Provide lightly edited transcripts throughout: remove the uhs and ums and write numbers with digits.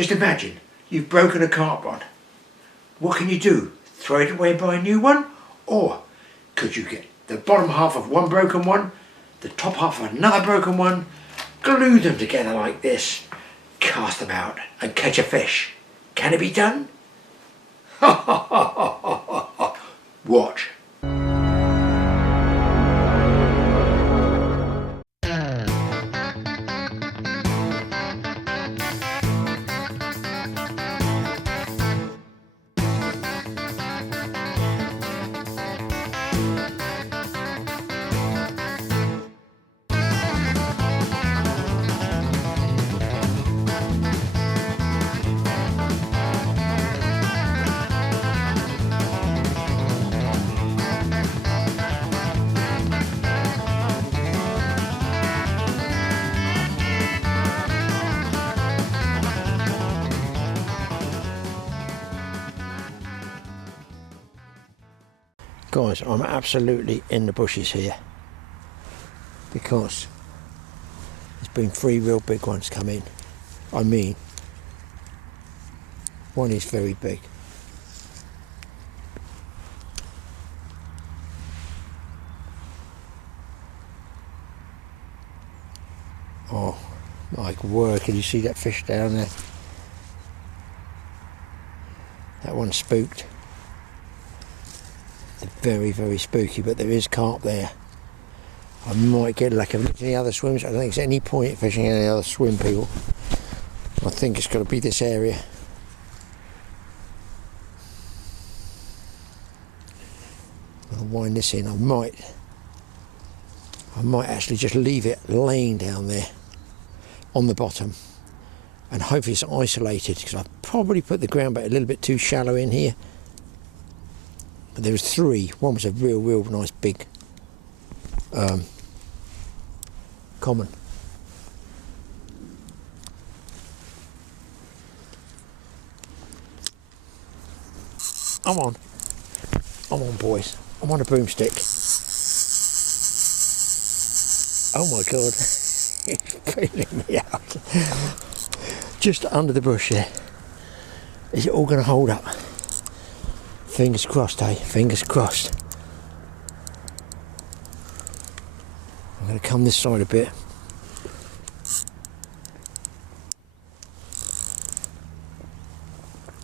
Just imagine you've broken a carp rod. What can you do? Throw it away and buy a new one? Or could you get the bottom half of one broken one, the top half of another broken one, glue them together like this, cast them out and catch a fish? Can it be done? Watch. Guys, I'm absolutely in the bushes here because there's been 3 real big ones come in. I mean, one is very big. Oh my word, can you see that fish down there? That one's spooked. Very, very spooky, but there is carp there. I might get lucky. I've looked at any other swims. I don't think there's any point fishing any other swim, people. I think it's got to be this area. I'll wind this in. I might actually just leave it laying down there on the bottom and hopefully it's isolated, because I've probably put the ground bait a little bit too shallow in here. But there was 3. One was a real nice big common. I'm on boys. I'm on a broomstick. Oh my god, it's feeling me out. Just under the bush there. Is it all going to hold up? Fingers crossed, eh? Fingers crossed. I'm going to come this side a bit.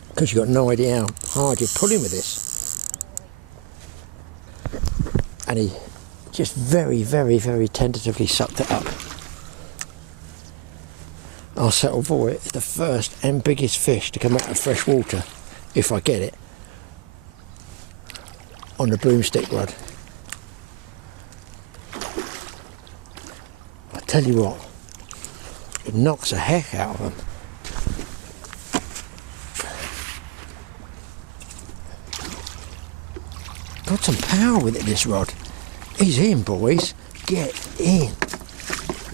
Because you've got no idea how hard you're pulling with this. And he just very tentatively sucked it up. I'll settle for it. It's the first and biggest fish to come out of fresh water, if I get it, on the broomstick rod. I tell you what, it knocks the heck out of them. Got some power with it, this rod. He's in, boys. Get in.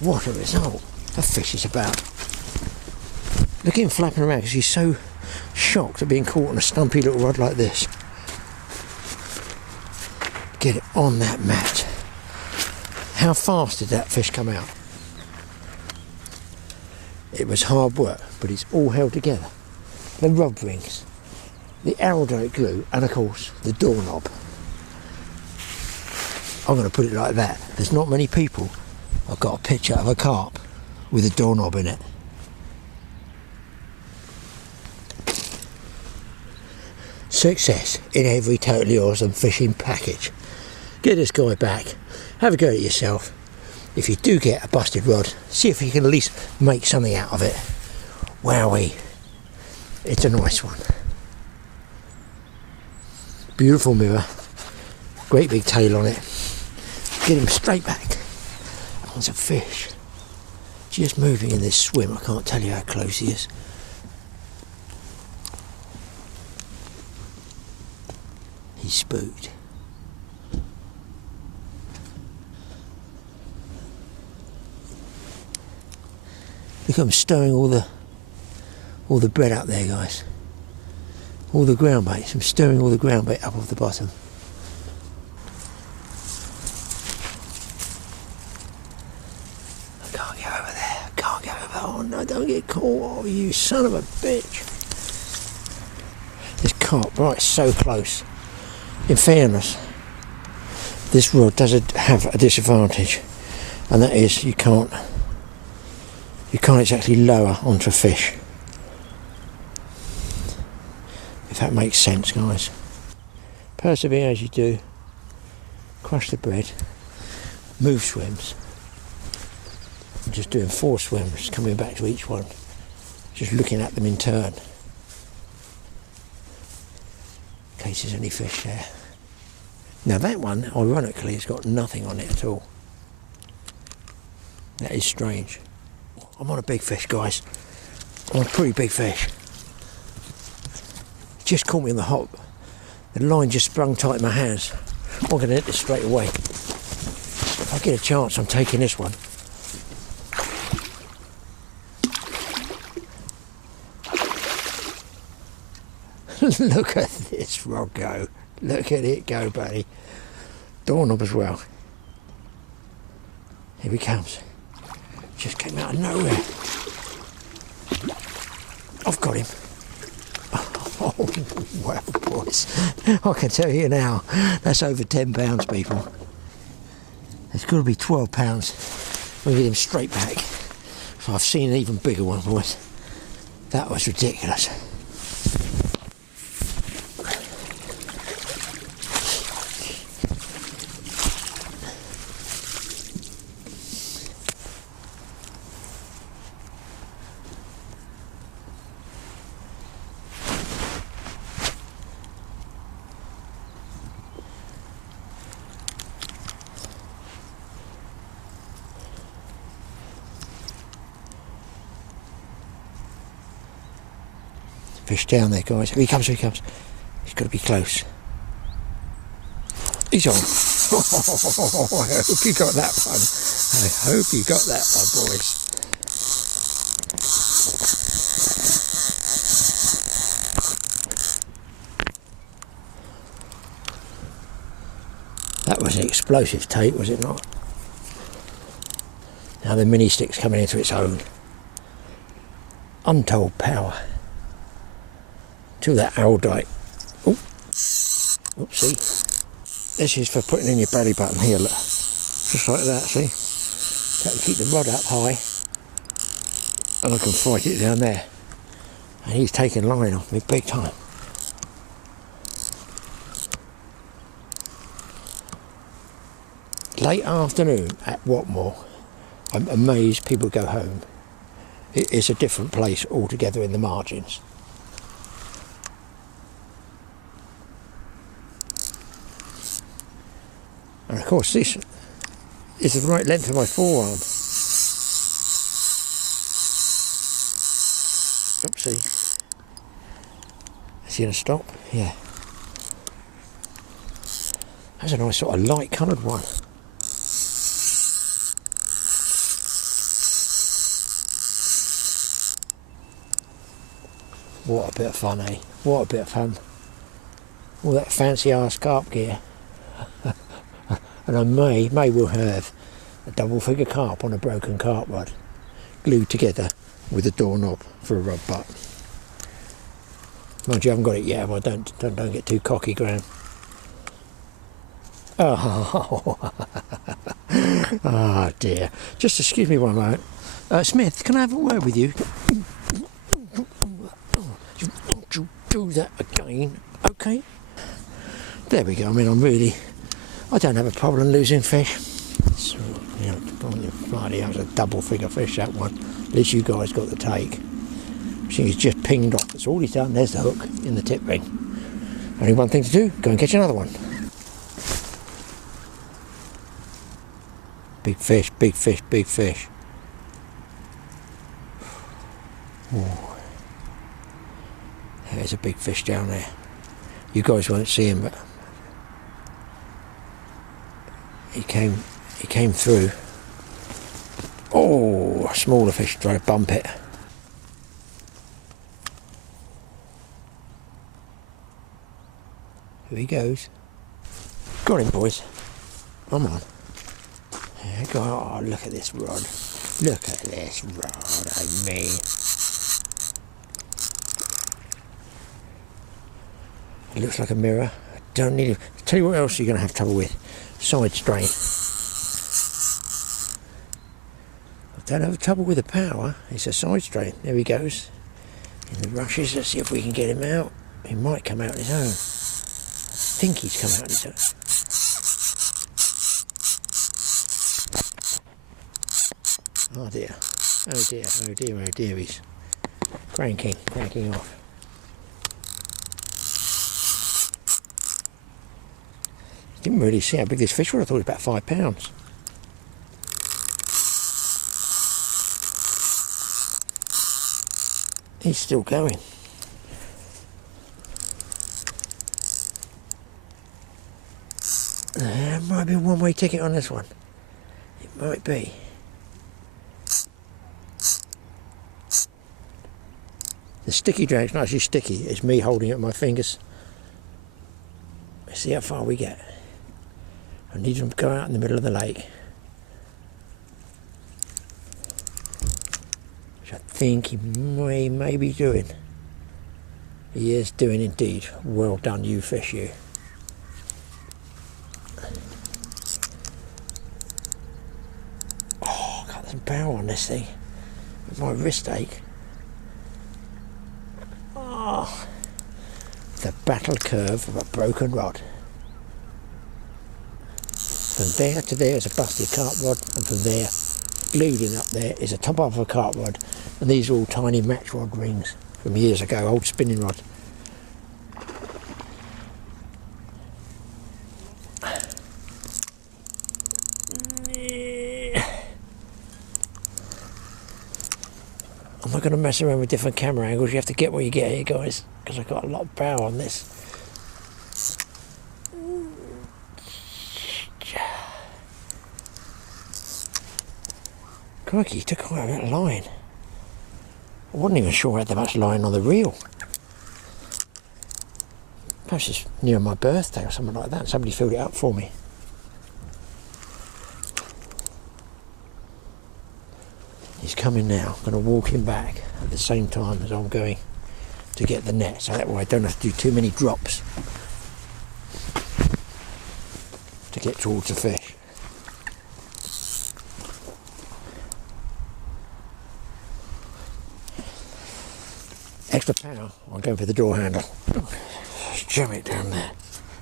What a result. The fish is about. Look at him flapping around because he's so shocked at being caught on a stumpy little rod like this. Get it on that mat. How fast did that fish come out? It was hard work, but it's all held together. The rod rings, the araldite glue, and of course the doorknob. I'm going to put it like that. There's not many people I've got a picture of a carp with a doorknob in it. Success in every totally awesome fishing package. Get this guy back. Have a go at it yourself. If you do get a busted rod, see if you can at least make something out of it. Wowee. It's a nice one. Beautiful mirror. Great big tail on it. Get him straight back. That one's a fish. Just moving in this swim. I can't tell you how close he is. He's spooked. Look, I'm stowing all the bread up there, guys. All the ground baits. I'm stirring all the ground bait up off the bottom. I can't get over there. I can't get over. Oh no! Don't get Oh, you son of a bitch. This carp, right, so close. In fairness, this rod does have a disadvantage, and that is you can't exactly lower onto a fish. If that makes sense, guys. Persevere as you do. Crush the bread. Move swims. I'm just doing 4 swims, coming back to each one. Just looking at them in turn. In case there's any fish there. Now that one, ironically, has got nothing on it at all. That is strange. I'm on a big fish, guys. I'm on a pretty big fish. Just caught me on the hop. The line just sprung tight in my hands. I'm going to hit this straight away. If I get a chance, I'm taking this one. Look at this rod go. Look at it go, buddy. Doorknob as well. Here he comes. Just came out of nowhere. I've got him. Oh, well, boys. I can tell you now, that's over £10, people. It's got to be £12. We'll get him straight back. So I've seen an even bigger one, boys. That was ridiculous. Fish down there, guys. Here he comes, here he comes. He's got to be close. He's on. Oh, I hope you got that one. I hope you got that one, boys. That was an explosive take, was it not? Now the mini stick's coming into its own. Untold power. To that aldite. Oh, oopsie. This is for putting in your belly button here, look. Just like that, see? Got to keep the rod up high. And I can fight it down there. And he's taking line off me big time. Late afternoon at Watmore. I'm amazed people go home. It is a different place altogether in the margins. And of course this is the right length of my forearm. Oopsie. Is he going to stop? Yeah. That's a nice sort of light coloured one. What a bit of fun, eh? What a bit of fun. All that fancy ass carp gear. And I may well have a double figure carp on a broken carp rod, glued together with a doorknob for a rod butt. Mind you, I haven't got it yet, but don't get too cocky, Graham. Oh, oh dear. Just excuse me one moment. Smith, can I have a word with you? Don't you do that again, okay? There we go. I mean, I don't have a problem losing fish. So, you know, bloody hell, was a double figure fish, that one. At least you guys got the take. He's just pinged off. That's all he's done. There's the hook in the tip ring. Only one thing to do, go and catch another one. Big fish, big fish, big fish. Ooh. There's a big fish down there. You guys won't see him, but he came through. Oh, a smaller fish tried to bump it. Here he goes. Got him, boys. Come on. There you go. Oh, look at this rod. Look at this rod, I mean. It looks like a mirror. I don't need it. I'll tell you what else you're going to have trouble with. Side strain. I don't have trouble with the power. It's a side strain. There he goes. In the rushes. Let's see if we can get him out. He might come out on his own. I think he's come out on his own. Oh dear. Oh dear. Oh dear. Oh dear. He's cranking off. Didn't really see how big this fish was. I thought it was about 5 pounds. He's still going. There might be a one-way ticket on this one. It might be. The sticky drag's not actually sticky. It's me holding it with my fingers. Let's see how far we get. I need him to go out in the middle of the lake. Which I think he may be doing. He is doing indeed. Well done, you fish, you. Oh, got some power on this thing. With my wrist ache. Oh, the battle curve of a broken rod. From there to there is a busted carp rod, and from there, glued in up there, is a top half of a carp rod, and these are all tiny match rod rings from years ago, old spinning rod. I'm not going to mess around with different camera angles. You have to get what you get here, guys, because I've got a lot of power on this. Crikey, he took quite a bit of line. I wasn't even sure I had that much line on the reel. Perhaps it's near my birthday or something like that. Somebody filled it up for me. He's coming now. I'm going to walk him back at the same time as I'm going to get the net, so that way I don't have to do too many drops to get towards the fish. Extra power, I'm going for the door handle. Just jam it down there.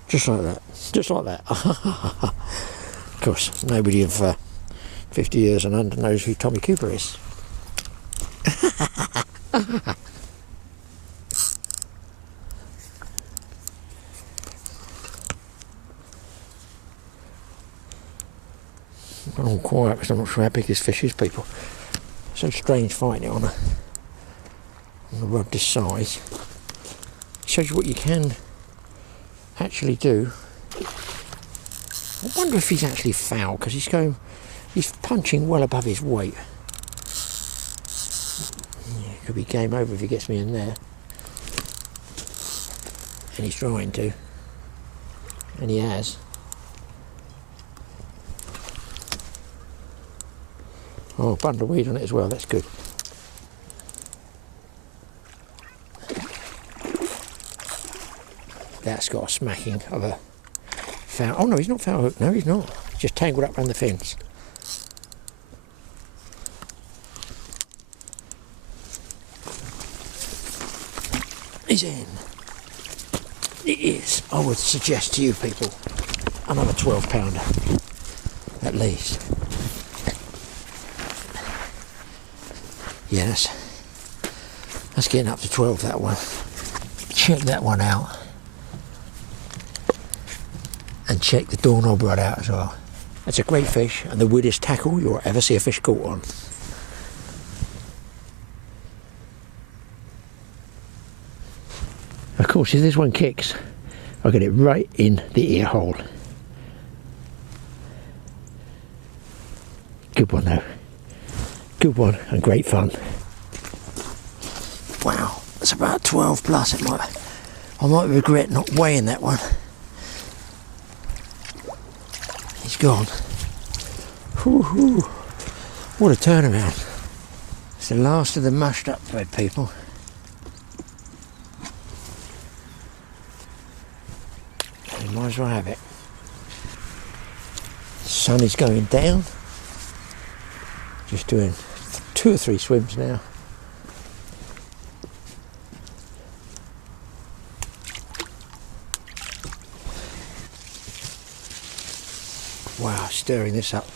Just like that. Just like that. Of course, nobody of 50 years and under knows who Tommy Cooper is. I'm all quiet because I'm not sure how big this fish is, people. So strange finding it on a rod this size. It shows you what you can actually do. I wonder if he's actually foul, because he's punching well above his weight. Yeah, it could be game over if he gets me in there. And he's trying to. And he has. Oh, bundle of weed on it as well, that's good. That's got a smacking of a foul. Oh no, he's not foul hooked. No, he's not. He's just tangled up around the fence. He's in. It is. I would suggest to you people another 12-pounder at least. Yes, that's getting up to 12. That one. Check that one out. And check the doorknob rod out as well. That's a great fish and the weirdest tackle you'll ever see a fish caught on. Of course, if this one kicks, I'll get it right in the ear hole. Good one though. Good one and great fun. Wow, that's about 12 plus. I might regret not weighing that one. He's gone. Woo-hoo. What a turnaround. It's the last of the mushed up thread, people. might as well have it. The sun is going down. Just doing 2 or 3 swims now. Wow, stirring this up.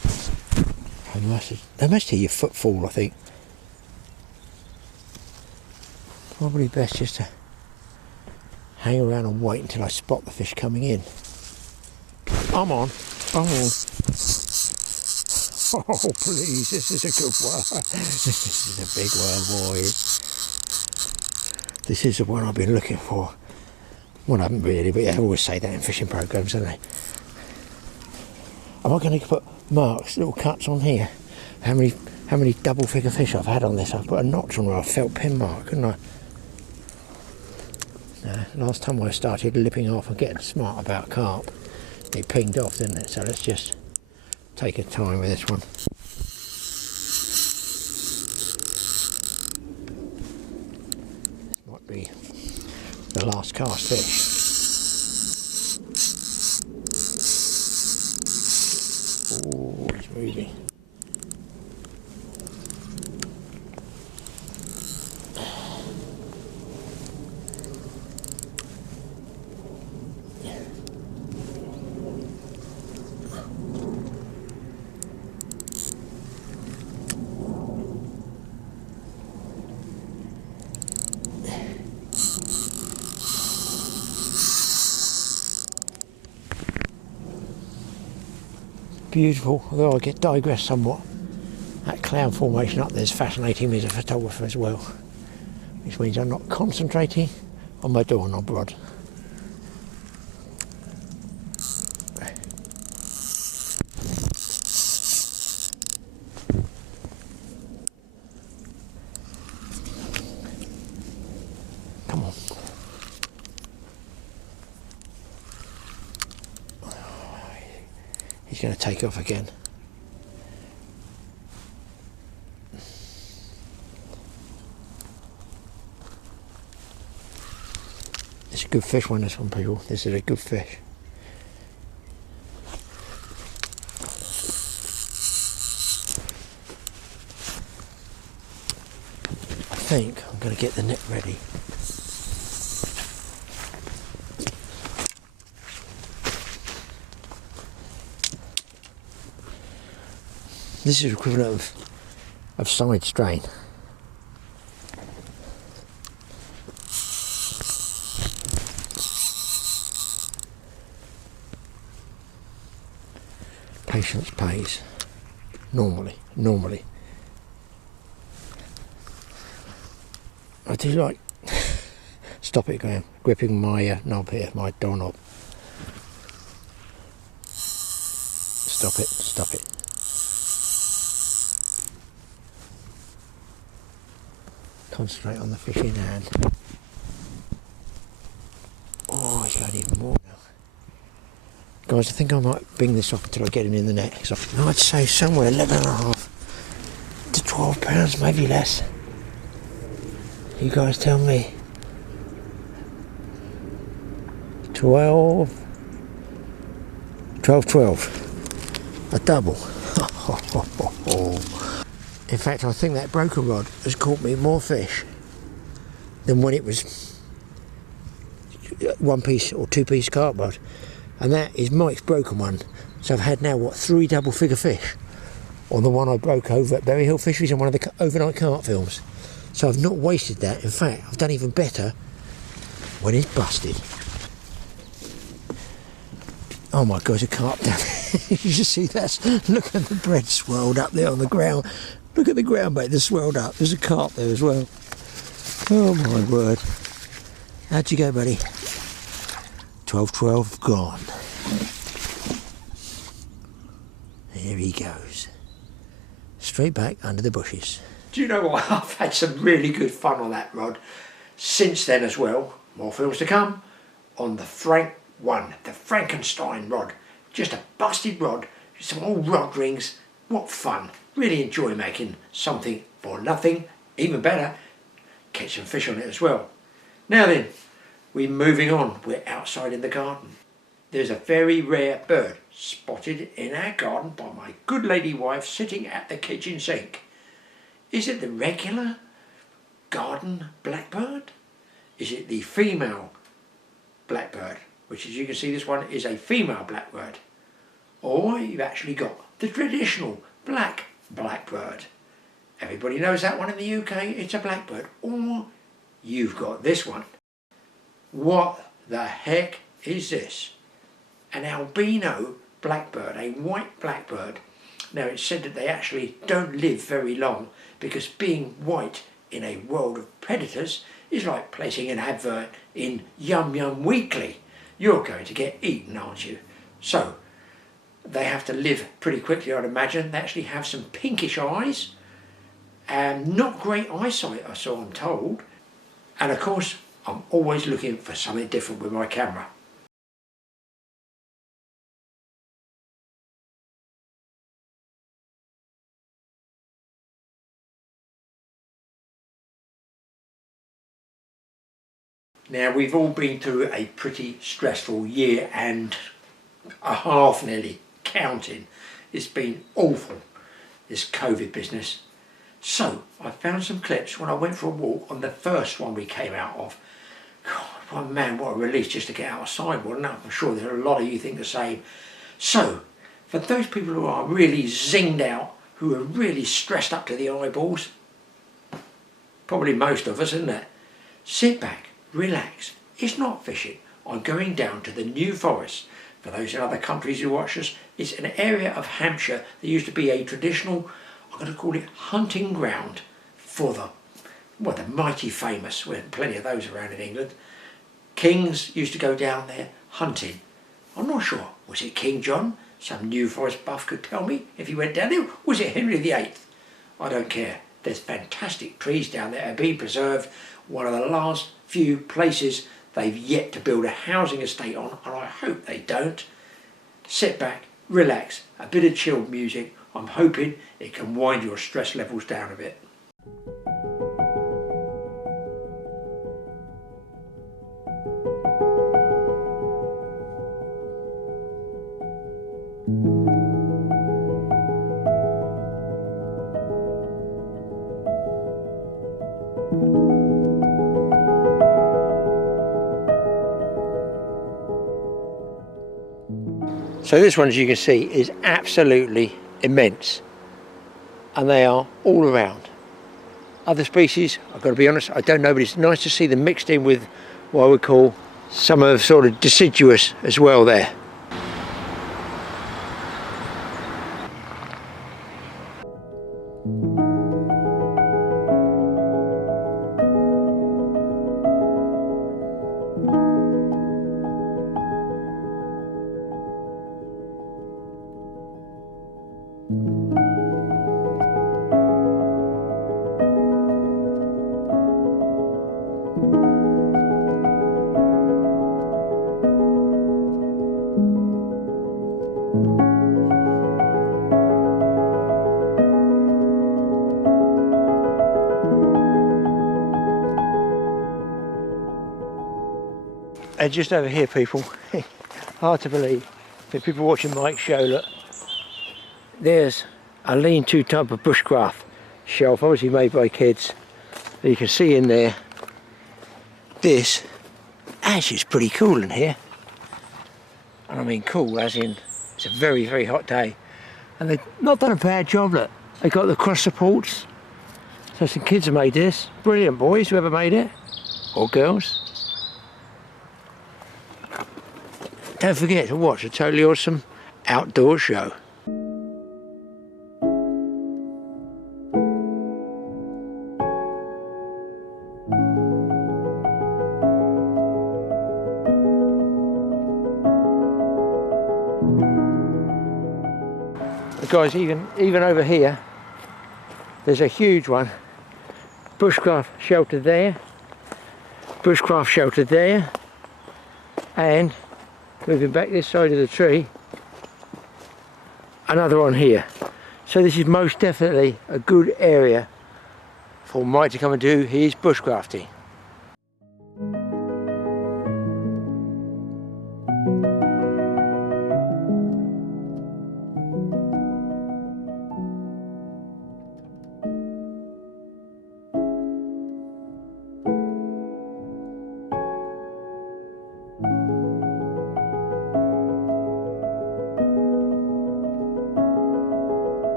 They must hear your footfall, I think. Probably best just to hang around and wait until I spot the fish coming in. I'm on. Oh, please, this is a good one. This is a big one, boys. This is the one I've been looking for. Well, I haven't really, but they always say that in fishing programs, don't they? Am I going to put marks, little cuts on here? How many double figure fish I've had on this? I've put a notch on where I felt pin mark, couldn't I? Last time I started lipping off and getting smart about carp, it pinged off, didn't it? So let's just take our time with this one. This might be the last cast fish. Oh, it's moving. Beautiful, although I get digressed somewhat. That cloud formation up there is fascinating me as a photographer as well, which means I'm not concentrating on my doorknob rod. Come on. He's going to take off again. It's a good fish one, this one, people. This is a good fish. I think I'm going to get the net ready. This is equivalent of side strain. Patience pays. Normally. I do like... Stop it, Graham. Gripping my knob here, my doorknob. Stop it. Concentrate on the fish in hand. Oh, he's got even more now. Guys, I think I might bring this off until I get him in the net. Because I'd say somewhere 11.5 to 12 pounds, maybe less. You guys tell me. 12. A double. In fact, I think that broken rod has caught me more fish than when it was 1 piece or 2 piece carp rod. And that is Mike's broken one. So I've had now, what, 3 double figure fish on the one I broke over at Berry Hill Fisheries in one of the overnight carp films. So I've not wasted that. In fact, I've done even better when it's busted. Oh my God, there's a carp down there. You should see that. Look at the bread swirled up there on the ground. Look at the ground bait, they're swirled up. There's a carp there as well. Oh my word. How'd you go, buddy? 12 gone. There he goes. Straight back under the bushes. Do you know what? I've had some really good fun on that rod since then as well. More films to come on the Frank one, the Frankenstein rod. Just a busted rod, some old rod rings. What fun. Really enjoy making something for nothing. Even better, catch some fish on it as well. Now then, we're moving on. We're outside in the garden. there's a very rare bird spotted in our garden by my good lady wife sitting at the kitchen sink. Is it the regular garden blackbird? Is it the female blackbird, which as you can see this one is a female blackbird? Or you've actually got the traditional blackbird. Everybody knows that one in the UK, it's a blackbird. Or you've got this one. What the heck is this? An albino blackbird, a white blackbird. Now it's said that they actually don't live very long because being white in a world of predators is like placing an advert in Yum Yum Weekly. You're going to get eaten, aren't you? So they have to live pretty quickly, I'd imagine. They actually have some pinkish eyes and not great eyesight, so I'm told. And of course, I'm always looking for something different with my camera. Now we've all been through a pretty stressful year and a half nearly, counting. It's been awful, this COVID business. So I found some clips when I went for a walk on the first one we came out of. God, man, what a release just to get outside, wasn't it? I'm sure there are a lot of you think the same. So, for those people who are really zinged out, who are really stressed up to the eyeballs, probably most of us, isn't it? Sit back, relax. It's not fishing. I'm going down to the New Forest. For those in other countries who watch us, it's an area of Hampshire that used to be a traditional, I'm going to call it hunting ground for the mighty famous. We have plenty of those around in England. Kings used to go down there hunting. I'm not sure, was it King John? Some New Forest buff could tell me if he went down there. Was it Henry VIII? I don't care. There's fantastic trees down there that are being preserved. One of the last few places they've yet to build a housing estate on, and I hope they don't. Sit back, relax, a bit of chilled music. I'm hoping it can wind your stress levels down a bit. So this one, as you can see, is absolutely immense, and they are all around. Other species, I've got to be honest, I don't know, but it's nice to see them mixed in with what I would call some of sort of deciduous as well there. And just over here, people, hard to believe, but people watching Mike's show, look, there's a lean-to type of bushcraft shelf, obviously made by kids, that you can see in there. This actually is pretty cool in here, and I mean cool as in it's a very, very hot day, and they've not done a bad job. Look, they got the cross supports, so some kids have made this. Brilliant, boys, whoever made it, or girls. Don't forget to watch a totally awesome outdoor show. Guys, even over here, there's a huge one. Bushcraft shelter there, bushcraft shelter there, and moving back this side of the tree, another one here. So this is most definitely a good area for Mike to come and do his bushcrafting.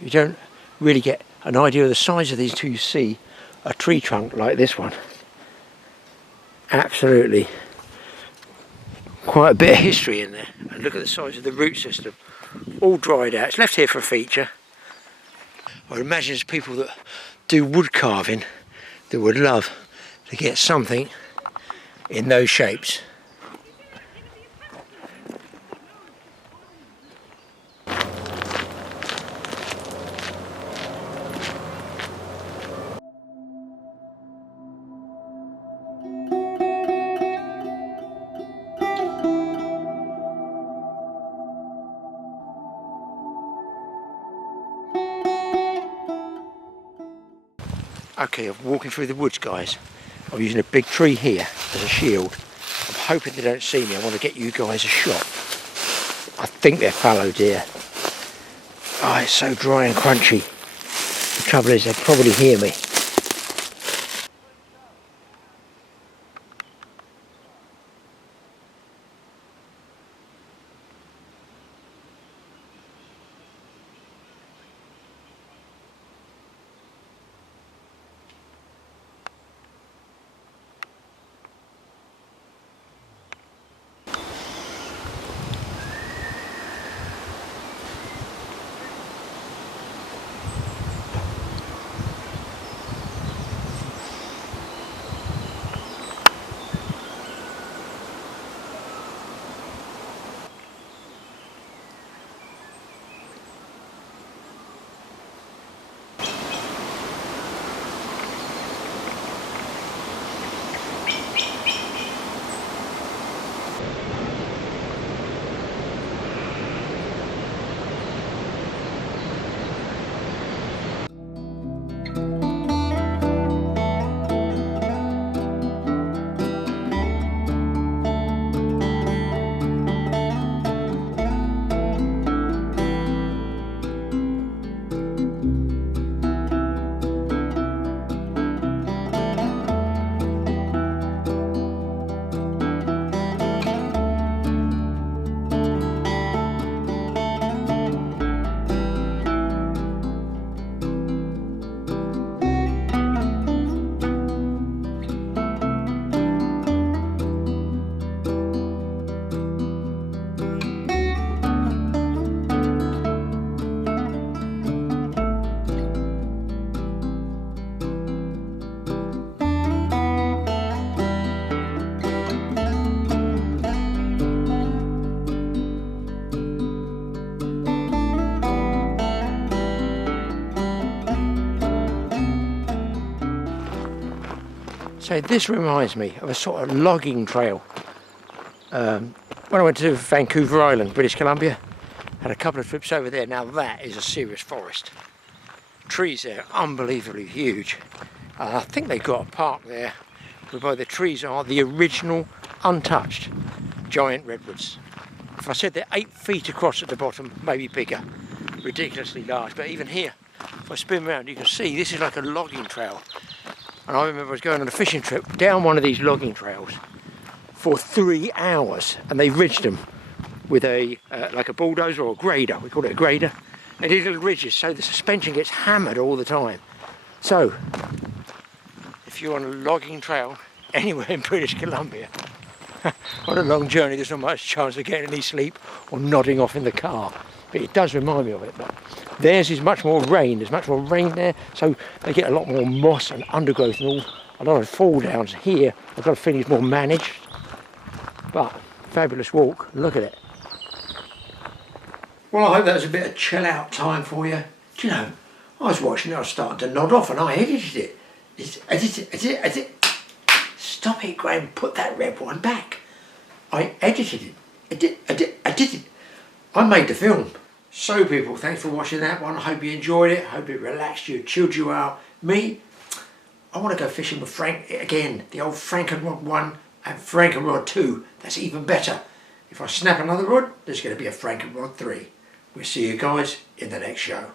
you don't really get an idea of the size of these till you see a tree trunk like this one. Absolutely quite a bit of history in there. And look at the size of the root system, all dried out. It's left here for a feature. I would imagine there's people that do wood carving that would love to get something in those shapes. Okay, I'm walking through the woods, guys. I'm using a big tree here as a shield. I'm hoping they don't see me. I want to get you guys a shot. I think they're fallow deer. Oh, it's so dry and crunchy. The trouble is, they'll probably hear me. So this reminds me of a sort of logging trail. When I went to Vancouver Island, British Columbia, had a couple of trips over there. Now that is a serious forest. Trees there, unbelievably huge. I think they've got a park there whereby the trees are the original, untouched giant redwoods. If I said they're 8 feet across at the bottom, maybe bigger, ridiculously large. But even here, if I spin around, you can see this is like a logging trail. And I remember I was going on a fishing trip down one of these logging trails for 3 hours, and they ridged them with a like a bulldozer or a grader. We call it a grader. And these little ridges, so the suspension gets hammered all the time. So, if you're on a logging trail anywhere in British Columbia, on a long journey, there's not much chance of getting any sleep or nodding off in the car. But it does remind me of it. But theirs is much more rain. There's much more rain there, so they get a lot more moss and undergrowth and all. A lot of fall downs here. I've got a feeling it's more managed. But fabulous walk. Look at it. Well, I hope that was a bit of chill out time for you. Do you know, I was watching it, I was starting to nod off, and I edited it. Stop it, Graham. Put that red one back. I edited it. I did it. I made the film. So people, thanks for watching that one. I hope you enjoyed it. I hope it relaxed you, chilled you out. Me, I want to go fishing with Frank again. The old Frankenrod 1 and Frankenrod 2. That's even better. If I snap another rod, there's going to be a Frankenrod 3. We'll see you guys in the next show.